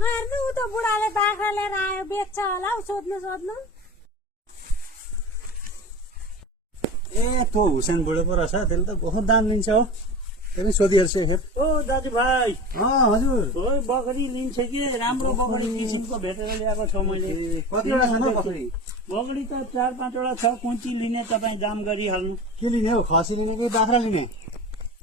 हेर्नु उ त बुढाले बाख्रा लिएर आयो बेच्छ होला हौ सोध्नु सोध्नु ए त्यो हुसेन बुढो पो रहेछ त्यसले त बहुत दाम लिन्छ हो त्यही सोधिहेर्छु एकखेप ओ दाजुभाइ हजुर हो बकरी लिन्छ कि राम्रो बकरी किसिमको भेटेर ल्याएको छु मैले कतिवटा छन् हौ बकरी बकरी त 4-5 वटा छ कुन्ची लिने तपाईँ दाम गरिहाल्नु के लिने हौ खसी लिने कि बाख्रा लिने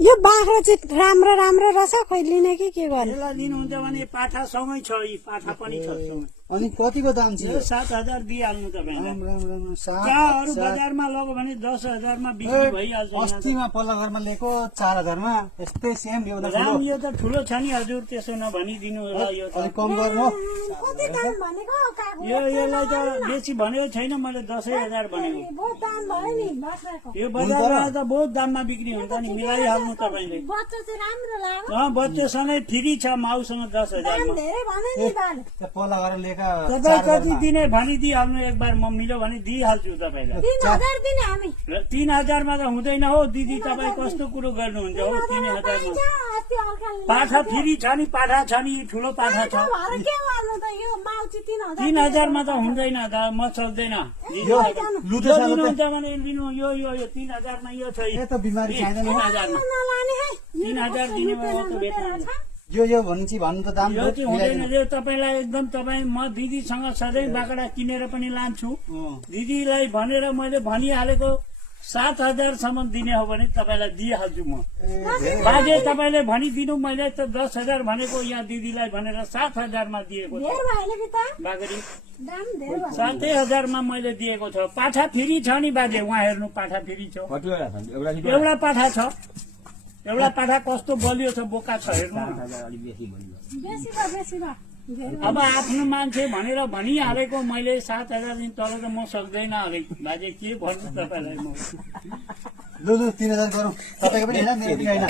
यो बाख्रा चाहिँ राम्रो राम्रो रहेछ खोइ लिने कि के गर्ने यसलाई लिनुहुन्छ भने पाठा सँगै छ यी पाठा पनि छ सँगै अनि कतिको दाम छ यो 7,000 दिइहाल्नु तपाईँलाई राम्रो कहाँ अरू बजारमा लग्यो भने 10,000 मा बिक्री भइहाल्छ अस्तिमा पल्ला घरमा लिएको 4,000 मा यस्तै सेम यो राम यो त ठुलो छ नि हजुर त्यसो नभनिदिनु होला यो त अलिक कम गर्नु कति दाम भनेको काकु यसलाई त बेसी भनेको छैन मैले 10,000 भनेको बहुत दाम भयो नि बाख्राको यो बजारमा त बहुत दाममा बिक्री हुन्छ नि मिलाइहाल्नु तपाईँले बच्चा चाहिँ राम्रो लाग्यो बच्चासँगै फ्री छ माउसँग 10,000 दाम मा धेरै भने नि बाले त्यो पल्ला घरमा लिएका तपाईँ कति दिने भनिदिइहाल्नु एक बार म मिल्यो भने दिइहाल्छु तपाईँलाई 3,000 दिने हामी 3,000 मा त हुँदैन हो दिदी तपाईँ कस्तो कुरो गर्नुहुन्छ हो 3,000 मा अस्ति अर्का पाठा फ्री छ नि पाठा छ नि ठुलो पाठा छ भएर के गर्नु त यो माउ चाहिँ 3,000 3,000 मा त हुँदैन त म सक्दैन यो यो लुते लिनुहुन्छ भने लिनु यो 3,000 मा यो छ ए त बिमारी छैन नि 3,000 मा नलाने है 3,000 दिने म त बेच्नु यो भन्छ भन्नु त दाम यो चाहिँ हुँदैन यो तपाईँलाई एकदम तपाईँ म दिदीसँग सधैँ बाकडा किनेर पनि लान्छु दिदीलाई भनेर मैले भनिहालेको 7,000 सम्म दिने हो भने तपाईँलाई दिइहाल्छु म बाजे तपाईँले भनिदिनु मैले त 10,000 भनेको यहाँ दिदीलाई भनेर 7,000 मा दिएको छ धेर भएन कि त बागरी दाम धेर भयो 7,000 मा मैले दिएको छ पाठा फ्री छ नि बाजे उहाँ हेर्नु पाठा फ्री छ एउटा पाठा छ एउटा पाठा कस्तो बलियो छ बोका छ हेर्नु बेसी भयो धेरै अब आफ्नो मान्छे भनेर भनिहालेको मैले 7,000 दिन तल त म सक्दैन अलिक बाजे के भन्नु तपाईँलाई म लु 3,000 गरौँ तपाईँको पनि होइन मेरो पनि होइन